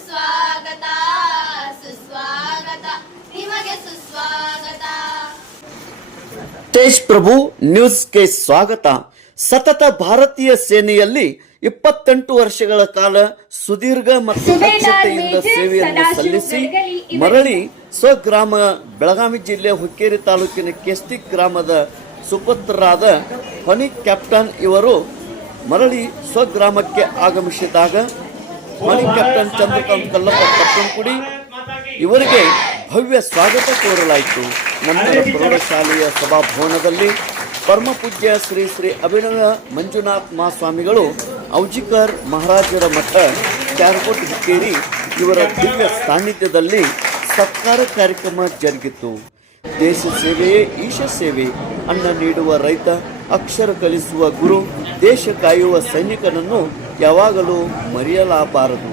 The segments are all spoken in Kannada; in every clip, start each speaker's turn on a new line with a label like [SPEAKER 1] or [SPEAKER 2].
[SPEAKER 1] ಸುಸ್ವಾಗತ ಸುಸ್ವಾಗತ. ನಿಮಗೆ ಸುಸ್ವಾಗತ.
[SPEAKER 2] ತೇಜ್ ಪ್ರಭು ನ್ಯೂಸ್ಗೆ ಸ್ವಾಗತ. ಸತತ ಭಾರತೀಯ ಸೇನೆಯಲ್ಲಿ ಇಪ್ಪತ್ತೆಂಟು ವರ್ಷಗಳ ಕಾಲ ಸುದೀರ್ಘ ಮತ್ತು ದಕ್ಷತೆಯಿಂದ ಸೇವೆಯನ್ನು ಸಲ್ಲಿಸಿ ಮರಳಿ ಸ್ವಗ್ರಾಮ ಬೆಳಗಾವಿ ಜಿಲ್ಲೆ ಹುಕ್ಕೇರಿ ತಾಲೂಕಿನ ಕೆಸ್ತಿ ಗ್ರಾಮದ ಸುಪುತ್ರರಾದ ಹೊನಿ ಕ್ಯಾಪ್ಟನ್ ಇವರು ಮರಳಿ ಸ್ವಗ್ರಾಮಕ್ಕೆ ಆಗಮಿಸಿದಾಗ ಹೊನಿ ಕ್ಯಾಪ್ಟನ್ ಚಂದ್ರಕಾಂತ್ ಕಲ್ಲಪ್ಪ ಕಟ್ಟಂಕುಡಿ ಇವರಿಗೆ ಭವ್ಯ ಸ್ವಾಗತ ಕೋರಲಾಯಿತು. ನಂತರ ಪ್ರೌಢಶಾಲೆಯ ಸಭಾಭವನದಲ್ಲಿ ಪರಮಪೂಜ್ಯ ಶ್ರೀ ಶ್ರೀ ಅಭಿನವ ಮಂಜುನಾಥ್ ಮಹಾಸ್ವಾಮಿಗಳು ಔಜಿಕರ್ ಮಹಾರಾಜರ ಮಠ ಕ್ಯಾರ್ಕೋಟ್ ಹುಕ್ಕೇರಿ ಇವರ ದಿವ್ಯ ಸಾನ್ನಿಧ್ಯದಲ್ಲಿ ಸತ್ಕಾರ ಕಾರ್ಯಕ್ರಮ ಜರುಗಿತು. ದೇಶ ಸೇವೆಯೇ ಈಶ ಸೇವೆ. ಅನ್ನ ನೀಡುವ ರೈತ ಅಕ್ಷರ ಕಲಿಸುವ ಗುರು ದೇಶ ಕಾಯುವ ಸೈನಿಕನನ್ನು ಯಾವಾಗಲೂ ಮರೆಯಲಾಗಬಾರದು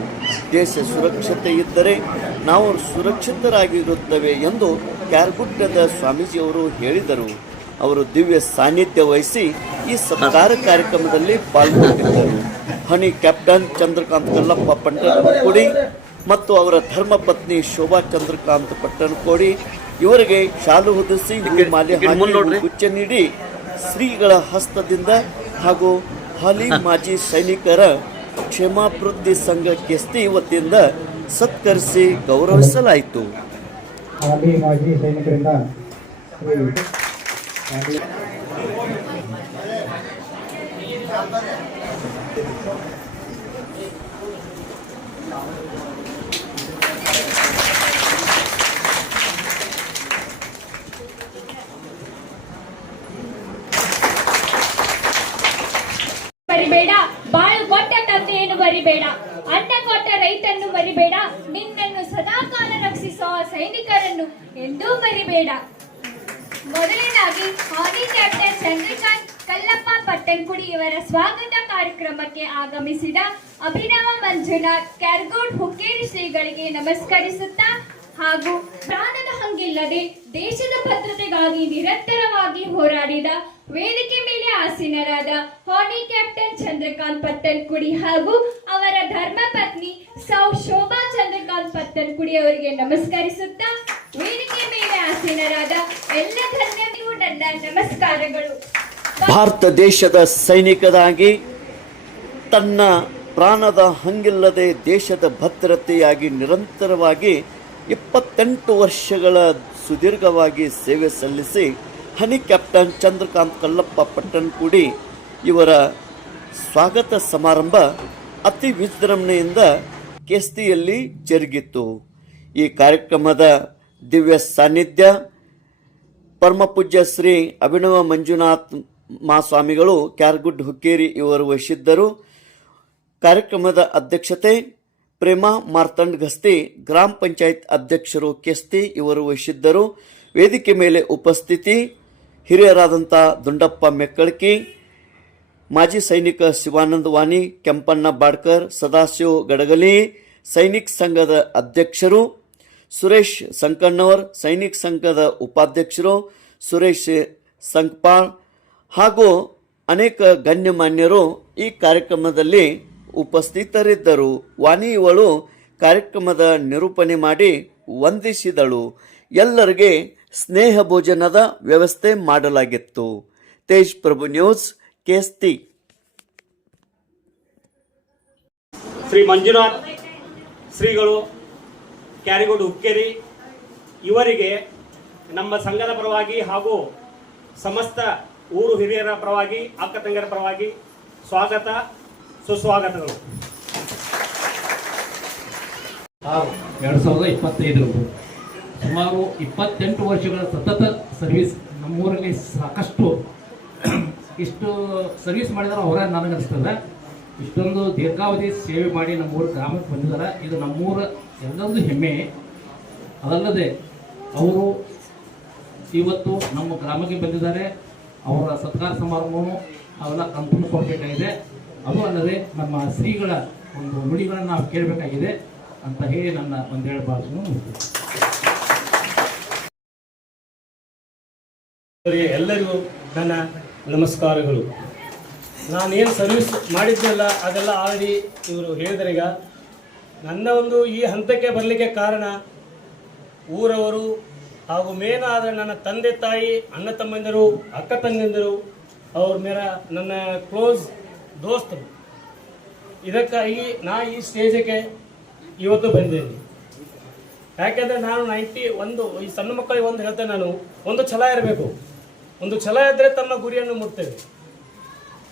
[SPEAKER 2] ದೇಶ ಸುರಕ್ಷತೆ ಇದ್ದರೆ ನಾವು ಸುರಕ್ಷಿತರಾಗಿರುತ್ತೇವೆ ಎಂದು ಕ್ಯಾರ್ಗುಡ್ಡದ ಸ್ವಾಮೀಜಿಯವರು ಹೇಳಿದರು. ಅವರು ದಿವ್ಯ ಸಾನ್ನಿಧ್ಯ ವಹಿಸಿ ಈ ಸತ್ಕಾರ ಕಾರ್ಯಕ್ರಮದಲ್ಲಿ ಪಾಲ್ಗೊಂಡಿದ್ದರು. ಹನಿ ಕ್ಯಾಪ್ಟನ್ ಚಂದ್ರಕಾಂತ್ ಕಲ್ಲಪ್ಪ ಪಟ್ಟಣಕೋಡಿ ಮತ್ತು ಅವರ ಧರ್ಮಪತ್ನಿ ಶೋಭಾ ಚಂದ್ರಕಾಂತ್ ಪಟ್ಟಣಕೋಡಿ ಇವರಿಗೆ ಶಾಲು ಹೊದಿಸಿ ಮಾಲೆ ಹಾಕಿ ಗುಚ್ಚ ನೀಡಿ ಶ್ರೀಗಳ ಹಸ್ತದಿಂದ ಹಾಗೂ ಹಾಲಿ ಮಾಜಿ ಸೈನಿಕರ ಕ್ಷೇಮಾಭಿವೃದ್ಧಿ ಸಂಘ ಕೆಸ್ತಿ ವತಿಯಿಂದ ಸತ್ಕರಿಸಿ ಗೌರವಿಸಲಾಯಿತು
[SPEAKER 3] ಹಾಲಿ ಮಾಜಿ ಸೈನಿಕರಿಂದ ಶ್ರೀ ಹಾಲಿ
[SPEAKER 4] ಮರಿಬೇಡ ಬಾಳು ಕೊಟ್ಟ ತಂದೆಯನ್ನು ಮರಿಬೇಡ. ಅನ್ನ ಕೊಟ್ಟ ರೈತನ್ನು ಮರಿಬೇಡ. ನಿನ್ನನ್ನು ಸದಾಕಾಲ ರಕ್ಷಿಸುವ ಸೈನಿಕರನ್ನು ಎಂದೂ ಮರಿಬೇಡ. ಮೊದಲನೇದಾಗಿ, ಹಾಲಿ ಕ್ಯಾಪ್ಟನ್ ಚಂದ್ರಕಾಂತ್ ಕಲ್ಲಪ್ಪ ಪಟ್ಟಂಕುಡಿ ಇವರ ಸ್ವಾಗತ ಕಾರ್ಯಕ್ರಮಕ್ಕೆ ಆಗಮಿಸಿದ ಅಭಿನವ ಮಂಜುನಾಥ್ ಕ್ಯಾರ್ಗೋಡ್ ಹುಕ್ಕೇರಿ ಶ್ರೀಗಳಿಗೆ ನಮಸ್ಕರಿಸುತ್ತಾ ಹಾಗೂ ಪ್ರಾಣದ ಹಂಗಿಲ್ಲದೆ ದೇಶದ ಭದ್ರತೆಗಾಗಿ ನಿರಂತರವಾಗಿ ಹೋರಾಡಿದ ವೇದಿಕೆ ಮೇಲೆ ಆಸೀನರಾದ ಹಾನಿ ಕ್ಯಾಪ್ಟನ್ ಚಂದ್ರಕಾಂತ್ ಕುಡಿ ಹಾಗೂ ಅವರ ಧರ್ಮಪತ್ನಿ ಸೌ ಶೋಭಾ ಚಂದ್ರಕಾಂತ್ ಪಟ್ಟಲ್ಕುಡಿ ಅವರಿಗೆ ನಮಸ್ಕರಿಸುತ್ತಾ ವೇದಿಕೆ ಮೇಲೆ ಆಸೀನರಾದ ಎಲ್ಲ ಧರ್ಮಗಳಿಗೂ ನನ್ನ ನಮಸ್ಕಾರಗಳು.
[SPEAKER 2] ಭಾರತ ದೇಶದ ಸೈನಿಕರಾಗಿ ತನ್ನ ಪ್ರಾಣದ ಹಂಗಿಲ್ಲದೆ ದೇಶದ ಭದ್ರತೆಯಾಗಿ ನಿರಂತರವಾಗಿ ಇಪ್ಪತ್ತೆಂಟು ವರ್ಷಗಳ ಸುದೀರ್ಘವಾಗಿ ಸೇವೆ ಸಲ್ಲಿಸಿ ಹನಿ ಕ್ಯಾಪ್ಟನ್ ಚಂದ್ರಕಾಂತ್ ಕಲ್ಲಪ್ಪ ಪಟ್ಟಣಕುಡಿ ಇವರ ಸ್ವಾಗತ ಸಮಾರಂಭ ಅತಿ ವಿಜೃಂಭಣೆಯಿಂದ ಕೆಸ್ತಿಯಲ್ಲಿ ಜರುಗಿತು ಈ ಕಾರ್ಯಕ್ರಮದ ದಿವ್ಯ ಸಾನ್ನಿಧ್ಯ ಪರಮಪೂಜ್ಯ ಶ್ರೀ ಅಭಿನವ ಮಂಜುನಾಥ್ ಮಹಾಸ್ವಾಮಿಗಳು ಕ್ಯಾರ್ಗುಡ್ ಹುಕ್ಕೇರಿ ಇವರು ವಹಿಸಿದ್ದರು. ಕಾರ್ಯಕ್ರಮದ ಅಧ್ಯಕ್ಷತೆ ಪ್ರೇಮಾ ಮಾರ್ತಂಡ್ ಗಸ್ತಿ, ಗ್ರಾಮ ಪಂಚಾಯತ್ ಅಧ್ಯಕ್ಷರು ಕೆಸ್ತಿ ಇವರು ವಹಿಸಿದ್ದರು. ವೇದಿಕೆ ಮೇಲೆ ಉಪಸ್ಥಿತಿ ಹಿರಿಯರಾದಂಥ ದುಂಡಪ್ಪ ಮೆಕ್ಕಳ್ಕಿ, ಮಾಜಿ ಸೈನಿಕ ಶಿವಾನಂದ ವಾನಿ, ಕೆಂಪಣ್ಣ ಬಾಡ್ಕರ್, ಸದಾಶಿವ ಗಡಗಲಿ, ಸೈನಿಕ ಸಂಘದ ಅಧ್ಯಕ್ಷರು ಸುರೇಶ್ ಸಂಕಣ್ಣವರ್, ಸೈನಿಕ ಸಂಘದ ಉಪಾಧ್ಯಕ್ಷರು ಸುರೇಶ್ ಸಂಕ್ಪಾಳ್ ಹಾಗೂ ಅನೇಕ ಗಣ್ಯಮಾನ್ಯರು ಈ ಕಾರ್ಯಕ್ರಮದಲ್ಲಿ ಉಪಸ್ಥಿತರಿದ್ದರು. ವಾನಿ ಇವಳು ಕಾರ್ಯಕ್ರಮದ ನಿರೂಪಣೆ ಮಾಡಿ ವಂದಿಸಿದಳು. ಎಲ್ಲರಿಗೆ ಸ್ನೇಹ ಭೋಜನದ ವ್ಯವಸ್ಥೆ ಮಾಡಲಾಗಿತ್ತು. ತೇಜ್ ಪ್ರಭು ನ್ಯೂಸ್ ಕೇಸ್ತಿ
[SPEAKER 5] ಶ್ರೀ ಮಂಜುನಾಥ್ ಶ್ರೀಗಳು ಕ್ಯಾರಿಗೋಡು ಹುಕ್ಕೇರಿ ಇವರಿಗೆ ನಮ್ಮ ಸಂಘದ ಪರವಾಗಿ ಹಾಗೂ ಸಮಸ್ತ ಊರು ಹಿರಿಯರ ಪರವಾಗಿ ಅಕ್ಕ ತಂಗರ ಪರವಾಗಿ ಸ್ವಾಗತ ಸುಸ್ವಾಗತಗಳು.
[SPEAKER 6] ಎರಡು ಸಾವಿರದ ಇಪ್ಪತ್ತೈದರಂದು ಸುಮಾರು ಇಪ್ಪತ್ತೆಂಟು ವರ್ಷಗಳ ಸತತ ಸರ್ವಿಸ್ ನಮ್ಮೂರಲ್ಲಿ ಸಾಕಷ್ಟು ಇಷ್ಟು ಸರ್ವಿಸ್ ಮಾಡಿದಾರೆ ಅವರ ನನಗನ್ನಿಸ್ತದೆ ಇಷ್ಟೊಂದು ದೀರ್ಘಾವಧಿ ಸೇವೆ ಮಾಡಿ ನಮ್ಮೂರು ಗ್ರಾಮಕ್ಕೆ ಬಂದಿದ್ದಾರೆ. ಇದು ನಮ್ಮೂರ ಎಲ್ಲರದ್ದು ಹೆಮ್ಮೆ. ಅದಲ್ಲದೆ ಅವರು ಇವತ್ತು ನಮ್ಮ ಗ್ರಾಮಕ್ಕೆ ಬಂದಿದ್ದಾರೆ. ಅವರ ಸತ್ಕಾರ ಸಮಾರಂಭವನ್ನು ಅವೆಲ್ಲ ಕೊಡಬೇಕಾಗಿದೆ. ಅದು ಅಲ್ಲದೆ ನಮ್ಮ ಶ್ರೀಗಳ ಒಂದು ನುಡಿಗಳನ್ನು ನಾವು ಕೇಳಬೇಕಾಗಿದೆ ಅಂತ ಹೇಳಿ ನನ್ನ ಒಂದೆರಡು ಭಾಷೆಯನ್ನು
[SPEAKER 5] ಎಲ್ಲರಿಗೂ ನನ್ನ ನಮಸ್ಕಾರಗಳು.
[SPEAKER 7] ನಾನೇನು ಸರ್ವಿಸ್ ಮಾಡಿದ್ದೆಲ್ಲ ಅದೆಲ್ಲ ಆಲ್ರೆಡಿ ಇವರು ಹೇಳಿದರೀಗ ನನ್ನ ಒಂದು ಈ ಹಂತಕ್ಕೆ ಬರಲಿಕ್ಕೆ ಕಾರಣ ಊರವರು ಹಾಗೂ ಮೇನ್ ಆದರೆ ನನ್ನ ತಂದೆ ತಾಯಿ, ಅಣ್ಣ ತಮ್ಮಂದಿರು, ಅಕ್ಕ ತಂಗಂದಿರು ಅವ್ರ ಮೇರ ನನ್ನ ಕ್ಲೋಸ್ ದೋಸ್ತರು. ಇದಕ್ಕಾಗಿ ನಾ ಈ ಸ್ಟೇಜಿಗೆ ಇವತ್ತು ಬಂದಿದ್ದೀನಿ. ಯಾಕೆಂದರೆ ನಾನು ನೈಂಟಿ ಒಂದು, ಈ ಸಣ್ಣ ಮಕ್ಕಳಿಗೆ ಒಂದು ಹೇಳ್ತೇನೆ ನಾನು, ಒಂದು ಛಲ ಇರಬೇಕು. ಒಂದು ಛಲ ಇದ್ದರೆ ತಮ್ಮ ಗುರಿಯನ್ನು ಮುಟ್ತೇವೆ.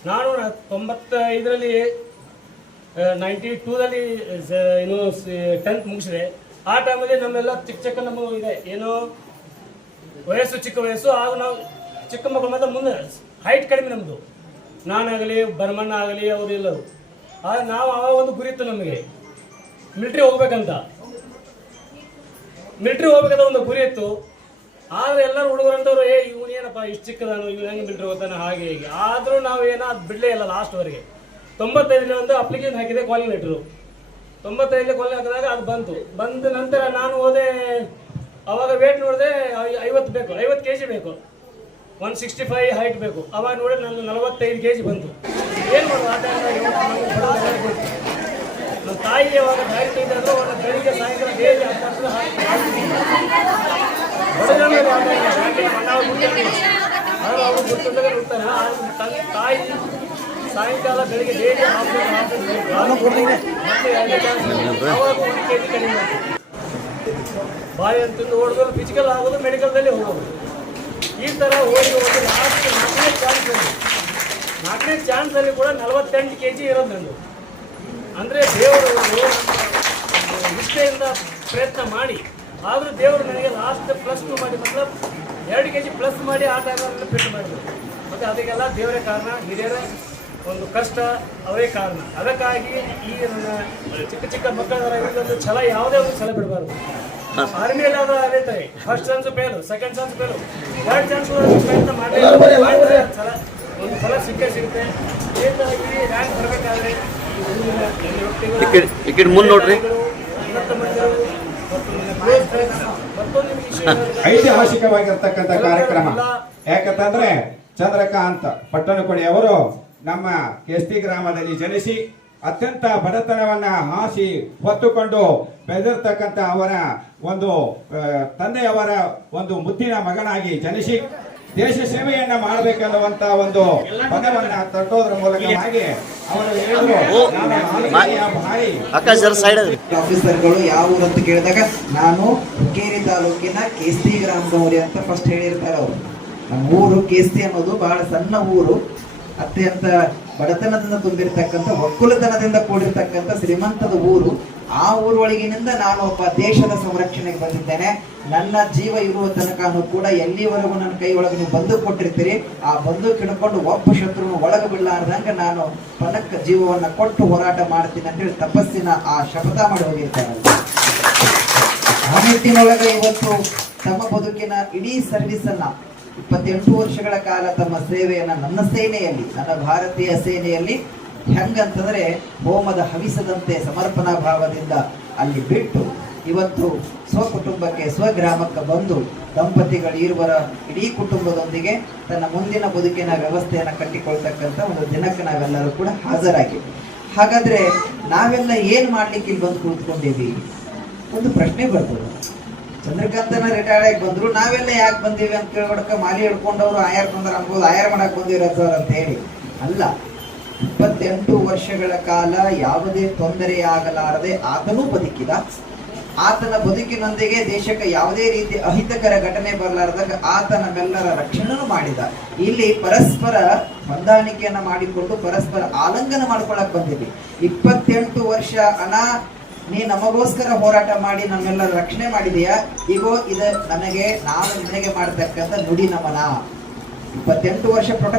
[SPEAKER 7] ನಾನು ತೊಂಬತ್ತೈದರಲ್ಲಿ ನೈಂಟಿ ಟೂದಲ್ಲಿ ಏನು ಟೆಂತ್ ಮುಗಿಸಿದೆ. ಆ ಟೈಮಲ್ಲಿ ನಮ್ಮೆಲ್ಲ ಚಿಕ್ಕ ಚಿಕ್ಕ ನಮ್ಮ ಇದೆ. ಏನೋ ವಯಸ್ಸು, ಚಿಕ್ಕ ವಯಸ್ಸು, ಆಗ ನಾವು ಚಿಕ್ಕ ಮಕ್ಕಳು ಮಾತ್ರ ಮುಂದೆ ಹೈಟ್ ಕಡಿಮೆ ನಮ್ಮದು ನಾನಾಗಲಿ, ಬರ್ಮಣ್ಣ ಆಗಲಿ, ಅವರು ಎಲ್ಲರು. ಆದರೆ ನಾವು ಆವಾಗ ಒಂದು ಗುರಿ ಇತ್ತು ನಮಗೆ. ಮಿಲ್ಟ್ರಿ ಹೋಗ್ಬೇಕಂತ. ಮಿಲ್ಟ್ರಿ ಹೋಗ್ಬೇಕಂತ ಒಂದು ಗುರಿ ಇತ್ತು. ಆದ್ರೆ ಎಲ್ಲರೂ ಹುಡುಗರಂತವ್ರು, ಏ, ಇವನ್ ಏನಪ್ಪ, ಇಷ್ಟು ಚಿಕ್ಕದಾನು ಇವ್ನು ಹೆಂಗೆ ಮಿಲ್ಟ್ರಿ ಹೋಗ್ತಾನೆ ಹಾಗೆ ಹೀಗೆ. ಆದರೂ ನಾವು ಏನೋ ಅದು ಬಿಡಲೇ ಇಲ್ಲ ಲಾಸ್ಟ್ವರೆಗೆ ತೊಂಬತ್ತೈದನೇ ಒಂದು ಅಪ್ಲಿಕೇಶನ್ ಹಾಕಿದೆ ಕಾಲಿಂಗ್ ಲೆಟ್ರು ತೊಂಬತ್ತೈದನೇ ಕಾಲಿಂಗ್ ಹಾಕಿದಾಗ ಅದು ಬಂತು. ಬಂದ ನಂತರ ನಾನು ಹೋದೆ, ಅವಾಗ ವೇಟ್ ನೋಡಿದೆ ಐವತ್ತು ಬೇಕು, ಐವತ್ತು ಕೆ ಜಿ ಬೇಕು. ಒನ್ ಸಿಕ್ಸ್ಟಿ ಫೈವ್ ಹೈಟ್ ಬೇಕು. ಅವಾಗ ನೋಡಿ ನನ್ನ ನಲವತ್ತೈದು ಕೆ ಜಿ ಬಂತು. ಏನು ಮಾಡೋದು ಆ ಟೈಮ್ ನಮ್ಮ ತಾಯಿ ಅವಾಗ ಡೈರೆಕ್ಟ್ ತೆಗೆದ್ರು ಅವಾಗ ಬೆಳಿಗ್ಗೆ ಸಾಯಂಕಾಲ ಡೈಲಿ ಹತ್ತು ಬಡಜನರು ಆಗ ಯಾಕೆ ಮಣ್ಣಾಗ ಬಿಡ್ತಾರೆ. ಆದ್ರೆ ಅವ್ರು ಗೊತ್ತಿಲ್ಲದೆ ಇರ್ತಾರೆ. ಆದ್ರೆ ತನ್ನ ಸಾಯಂಕಾಲ. ಬಾಯಿ ಅಂತ ನೋಡಿದ್ರೆ ಫಿಸಿಕಲ್ ಆಗೋದು ಮೆಡಿಕಲ್ದಲ್ಲಿ ಹೋಗೋದು ಈ ಥರ ಹೋಗಿ ಹೋಗಿ ಲಾಸ್ಟ್ ನಾಲ್ಕನೇ ಚಾನ್ಸ್ ನಾಲ್ಕನೇ ಚಾನ್ಸಲ್ಲಿ ಕೂಡ ನಲವತ್ತೆಂಟು ಕೆ ಜಿ ಇರೋದು ನಂದು ಅಂದರೆ ದೇವರು ನಿಷ್ಠೆಯಿಂದ ಪ್ರಯತ್ನ ಮಾಡಿ ಆದರೂ ದೇವರು ನನಗೆ ಲಾಸ್ಟ್ ಪ್ಲಸ್ ಟು ಮಾಡಿ ಮತ್ಲಬ್ ಎರಡು ಕೆ ಜಿ ಪ್ಲಸ್ ಮಾಡಿ ಆ ಟೈಮಲ್ಲಿ ಫಿಟ್ ಮಾಡಿದ್ರು. ಮತ್ತು ಅದಕ್ಕೆಲ್ಲ ದೇವರೇ ಕಾರಣ, ಹಿರಿಯರ, ಒಂದು ಕಷ್ಟ, ಅವರೇ ಕಾರಣ. ಅದಕ್ಕಾಗಿ ಈ ನನ್ನ ಚಿಕ್ಕ ಚಿಕ್ಕ ಮಕ್ಕಳ ಛಲ, ಯಾವುದೇ ಒಂದು ಛಲ ಬಿಡಬಾರ್ದು. ಆರ್ಮಿಯಲ್ಲಿ ಆದ್ರೆ ಅದೇ ತಾಯಿ. First chance fail second chance fail third chance ಪ್ರಯತ್ನ ಮಾಡಿ ಛಲ, ಒಂದು ಫಲ ಸಿಕ್ಕೇ ಸಿಗುತ್ತೆ. ಏನಾಗಿ ರ್ಯಾಂಕ್ ಬರಬೇಕಾದ್ರೆ
[SPEAKER 2] ಮುಂದೆ ನೋಡ್ರಿ.
[SPEAKER 8] ಐತಿಹಾಸಿಕವಾಗಿರ್ತಕ್ಕಂಥ ಕಾರ್ಯಕ್ರಮ. ಯಾಕಂತಂದ್ರೆ ಚಂದ್ರಕಾಂತ್ ಪಟ್ಟಣಕೊಡಿ ಅವರು ನಮ್ಮ ಕೆಸ್ತಿ ಗ್ರಾಮದಲ್ಲಿ ಜನಿಸಿ ಅತ್ಯಂತ ಬಡತನವನ್ನ ಹಾಸಿ ಹೊತ್ತುಕೊಂಡು ಬೆಳೆದಿರ್ತಕ್ಕಂಥ ಅವರ ಒಂದು ತಂದೆಯವರ ಒಂದು ಮುದ್ದಿನ ಮಗನಾಗಿ ಜನಿಸಿ ದೇಶ ಸೇವೆಯನ್ನ ಮಾಡಬೇಕನ್ನುವಂತ ಒಂದು ಪದವನ್ನ ತಟ್ಟೋದ್ರ ಮೂಲಕವಾಗಿ ಅವರು ಹೇಳಿದ್ರು.
[SPEAKER 9] ಆಫೀಸರ್ಗಳು ಯಾವ ಊರು ಅಂತ ಕೇಳಿದಾಗ ನಾನು ಹುಕ್ಕೇರಿ ತಾಲೂಕಿನ ಕೇಸ್ತಿ ಗ್ರಾಮದವ್ರಿ ಅಂತ ಫಸ್ಟ್ ಹೇಳಿರ್ತಾರೆ ಅವರು. ನಮ್ಮ ಊರು ಕೇಸ್ತಿ ಅನ್ನೋದು ಬಹಳ ಸಣ್ಣ ಊರು. ಅತ್ಯಂತ ಬಡತನದಿಂದ ತುಂಬಿರ್ತಕ್ಕಂಥ, ಒಕ್ಕಲುತನದಿಂದ ಕೂಡಿರ್ತಕ್ಕಂಥ ಶ್ರೀಮಂತದ ಊರು, ಆ ಊರೊಳಗಿನಿಂದ ನಾನು ಒಬ್ಬ ದೇಶದ ಸಂರಕ್ಷಣೆಗೆ ಬಂದಿದ್ದೇನೆ. ನನ್ನ ಜೀವ ಇರುವ ತನಕನೂ ಕೂಡ ಎಲ್ಲಿವರೆಗೂ ನನ್ನ ಕೈ ಒಳಗೆ ನೀವು ಬಂದು ಕೊಟ್ಟಿರ್ತೀರಿ, ಆ ಬಂದು ಕಿಡ್ಕೊಂಡು ಒಬ್ಬ ಶತ್ರುನು ಒಳಗೆ ಬಿಡಲಾರ್ದಂಗೆ ನಾನು ಪಣಕ್ಕ ಜೀವವನ್ನು ಕೊಟ್ಟು ಹೋರಾಟ ಮಾಡ್ತೀನಿ ಅಂತೇಳಿ ತಪಸ್ಸಿನ ಆ ಶಪಥ ಮಾಡಿ ಹೋಗಿರ್ತಾರೆ. ಆ ನಿಟ್ಟಿನೊಳಗೆ ಇವತ್ತು ತಮ್ಮ ಬದುಕಿನ ಇಡೀ ಸರ್ವಿಸ್ ಅನ್ನ ಇಪ್ಪತ್ತೆಂಟು ವರ್ಷಗಳ ಕಾಲ ತಮ್ಮ ಸೇವೆಯನ್ನು ನನ್ನ ಸೇನೆಯಲ್ಲಿ, ನನ್ನ ಭಾರತೀಯ ಸೇನೆಯಲ್ಲಿ ಹೆಂಗಂತಂದರೆ ಹೋಮದ ಹವಿಸದಂತೆ ಸಮರ್ಪಣಾ ಭಾವದಿಂದ ಅಲ್ಲಿ ಬಿಟ್ಟು ಇವತ್ತು ಸ್ವಕುಟುಂಬಕ್ಕೆ, ಸ್ವಗ್ರಾಮಕ್ಕೆ ಬಂದು ದಂಪತಿಗಳು ಇರುವರ ಇಡೀ ಕುಟುಂಬದೊಂದಿಗೆ ತನ್ನ ಮುಂದಿನ ಬದುಕಿನ ವ್ಯವಸ್ಥೆಯನ್ನು ಕಟ್ಟಿಕೊಳ್ತಕ್ಕಂಥ ಒಂದು ದಿನಕ್ಕೆ ನಾವೆಲ್ಲರೂ ಕೂಡ ಹಾಜರಾಗಿ ಹಾಗಾದರೆ ನಾವೆಲ್ಲ ಏನು ಮಾಡಲಿಕ್ಕೆ ಇಲ್ಲಿ ಬಂದು ಕೂತ್ಕೊಂಡಿದ್ದೀವಿ ಒಂದು ಪ್ರಶ್ನೆ ಬರ್ತದೆ. ಚಂದ್ರಕಾಂತನ ರಿಟೈರ್ಡ್ ಆಗಿ ಬಂದ್ರು. ನಾವೆಲ್ಲ ಯಾಕೆ ಬಂದೀವಿ ಅಂತ ಕೇಳ್ಬಿಡಕ ಮಾಲಿ ಹಿಡ್ಕೊಂಡವ್ರು ಆಯರ್ ಬಂದ್ರ ಅನ್ಬೋದು. ಆಯಾರ್ ಮಾಡಕ್ ಬಂದಿರೋ ಸರ್ ಅಂತ ಹೇಳಿ. ಅಲ್ಲ, ಇಪ್ಪತ್ತೆಂಟು ವರ್ಷಗಳ ಕಾಲ ಯಾವುದೇ ತೊಂದರೆಯಾಗಲಾರದೆ ಆತನೂ ಬದುಕಿದ. ಆತನ ಬದುಕಿನೊಂದಿಗೆ ದೇಶಕ್ಕೆ ಯಾವುದೇ ರೀತಿ ಅಹಿತಕರ ಘಟನೆ ಬರಲಾರದಾಗ ಆತನ ಬೆಲ್ಲರ ರಕ್ಷಣೆನೂ ಮಾಡಿದ. ಇಲ್ಲಿ ಪರಸ್ಪರ ಹೊಂದಾಣಿಕೆಯನ್ನ ಮಾಡಿಕೊಂಡು ಪರಸ್ಪರ ಆಲಂಗನ ಮಾಡ್ಕೊಳಕ್ ಬಂದಿದ್ವಿ. ಇಪ್ಪತ್ತೆಂಟು ವರ್ಷ ಅನಾ ನೀ ನಮಗೋಸ್ಕರ ಹೋರಾಟ ಮಾಡಿ ನಮ್ಮೆಲ್ಲ ರಕ್ಷಣೆ ಮಾಡಿದೀಯಾ ಈಗೋ ಇದು ನನಗೆ ನಾನು ನಿನಗೆ ಮಾಡತಕ್ಕಂಥ ನುಡಿ ನಮನ. ಇಪ್ಪತ್ತೆಂಟು ವರ್ಷ ಪ್ರೊಟೆಕ್ಟ್